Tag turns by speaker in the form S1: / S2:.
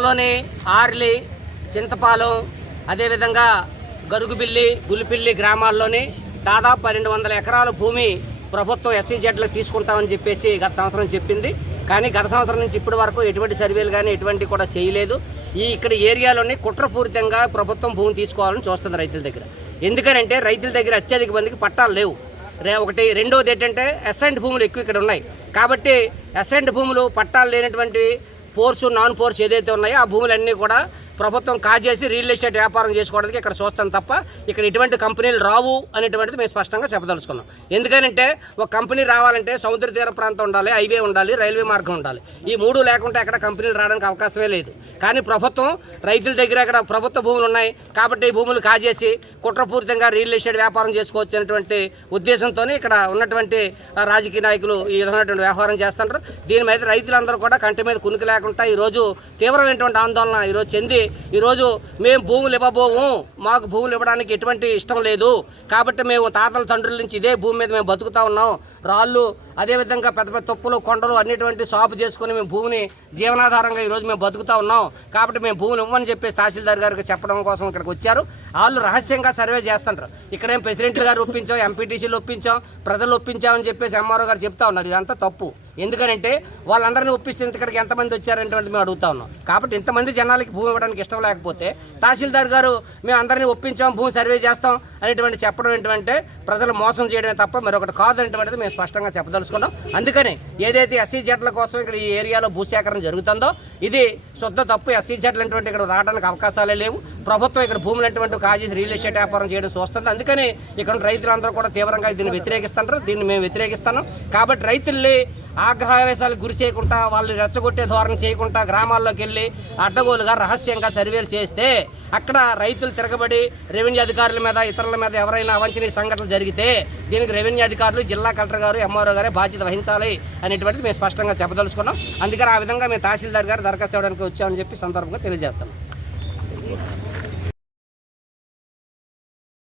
S1: లోని ఆర్లి చింతపాలెం అదేవిధంగా గరుగుబిల్లి గులిపిల్లి గ్రామాల్లోని దాదాపు పన్నెండు వందల ఎకరాల భూమి ప్రభుత్వం ఎస్సీజెడ్లకు తీసుకుంటామని చెప్పేసి గత సంవత్సరం చెప్పింది. కానీ గత సంవత్సరం నుంచి ఇప్పటి వరకు ఎటువంటి సర్వేలు కానీ ఎటువంటి కూడా చేయలేదు. ఈ ఇక్కడ ఏరియాలోని కుట్రపూరితంగా ప్రభుత్వం భూమి తీసుకోవాలని చూస్తుంది రైతుల దగ్గర. ఎందుకనంటే రైతుల దగ్గర అత్యధిక మందికి పట్టాలు లేవు. రే ఒకటి రెండోది ఏంటంటే అసెంట్ భూములు ఎక్కువ ఇక్కడ ఉన్నాయి. కాబట్టి అసెంట్ భూములు పట్టాలు లేనటువంటి పోర్సు నాన్ పోర్స్ ఏదైతే ఉన్నాయో ఆ భూములన్నీ కూడా ప్రభుత్వం కాజేసి రియల్ ఎస్టేట్ వ్యాపారం చేసుకోవడానికి ఇక్కడ చూస్తాం తప్ప ఇక్కడ ఇటువంటి కంపెనీలు రావు అనేటువంటిది మేము స్పష్టంగా చెప్పదలుచుకున్నాం. ఎందుకనంటే ఒక కంపెనీ రావాలంటే సముద్ర తీర ప్రాంతం ఉండాలి హైవే ఉండాలి రైల్వే మార్గం ఉండాలి. ఈ మూడు లేకుంటే అక్కడ కంపెనీలు రావడానికి అవకాశమే లేదు. కానీ ప్రభుత్వం రైతుల దగ్గర అక్కడ ప్రభుత్వ భూములు ఉన్నాయి కాబట్టి ఈ భూములు కాజేసి కుట్రపూరితంగా రియల్ ఎస్టేట్ వ్యాపారం చేసుకోవచ్చు అనేటువంటి ఉద్దేశంతో ఇక్కడ ఉన్నటువంటి రాజకీయ నాయకులు ఈ విధమైనటువంటి వ్యవహారం చేస్తుంటారు. దీని మీద రైతులందరూ కూడా కంటి మీద కునికి లేకుండా ఈరోజు తీవ్రమైనటువంటి ఆందోళన ఈరోజు చెంది ఈరోజు మేము భూములు ఇవ్వబోము. మాకు భూములు ఇవ్వడానికి ఎటువంటి ఇష్టం లేదు. కాబట్టి మేము తాతల తండ్రుల నుంచి ఇదే భూమి మీద మేము బతుకుతా ఉన్నాం. రాళ్ళు అదేవిధంగా పెద్ద పెద్ద తొప్పులు కొండలు అన్నిటువంటి సాపు చేసుకుని మేము భూమిని జీవనాధారంగా ఈరోజు మేము బతుకుతా ఉన్నాం. కాబట్టి మేము భూములు ఇవ్వమని చెప్పేసి తహసీల్దార్ గారికి చెప్పడం కోసం ఇక్కడికి వచ్చారు. వాళ్ళు రహస్యంగా సర్వే చేస్తుంటారు. ఇక్కడేం ప్రెసిడెంట్ గారు ఒప్పించాం ఎంపీటీసీలు ఒప్పించాం ప్రజలు ఒప్పించామని చెప్పేసి ఎంఆర్ఓ గారు చెప్తా ఉన్నారు. ఇదంతా తప్పు. ఎందుకనంటే వాళ్ళందరినీ ఒప్పిస్తే ఇంత ఇక్కడికి ఎంతమంది వచ్చారంటే మేము అడుగుతా ఉన్నాం. కాబట్టి ఇంతమంది జనాలకి భూమి ఇవ్వడానికి ఇష్టం లేకపోతే తహసీల్దార్ గారు మేము అందరినీ ఒప్పించాం భూమి సర్వే చేస్తాం అనేటువంటి చెప్పడం ఏంటంటే ప్రజలు మోసం చేయడమే తప్ప మరొకటి కాదు మేము స్పష్టంగా చెప్పదలుచుకున్నాం. అందుకని ఏదైతే ఎస్సీ జట్ల కోసం ఇక్కడ ఈ ఏరియాలో భూసేకరణ జరుగుతుందో ఇది శుద్ధ తప్పు. ఎస్సీ జట్లు అటువంటి ఇక్కడ రావడానికి అవకాశాలే లేవు. ప్రభుత్వం ఇక్కడ భూములు అటువంటి కాజేసి రియల్ ఎస్టేట్ వ్యాపారం చేయడం చూస్తుంది. అందుకని ఇక్కడ రైతులందరూ కూడా తీవ్రంగా దీన్ని వ్యతిరేకిస్తుంటారు. దీన్ని మేము వ్యతిరేకిస్తాను కాబట్టి రైతుల్ని ఆగ్రహావేశాలకు గురి చేయకుండా వాళ్ళు రెచ్చగొట్టే ధోరణి చేయకుండా గ్రామాల్లోకి వెళ్ళి అడ్డగోలుగా రహస్యంగా సర్వేలు చేస్తే అక్కడ రైతులు తిరగబడి రెవెన్యూ అధికారుల మీద ఇతరుల మీద ఎవరైనా అవంచనీయ సంఘటనలు జరిగితే దీనికి రెవెన్యూ అధికారులు జిల్లా కలెక్టర్ గారు ఎంఆర్ఓ గారే బాధ్యత వహించాలి అనేటువంటిది మేము స్పష్టంగా చెప్పదలుచుకున్నాం. అందుకని ఆ విధంగా మేము తహసీల్దార్ గారు దరఖాస్తు ఇవ్వడానికి వచ్చామని చెప్పి సందర్భంగా తెలియజేస్తాం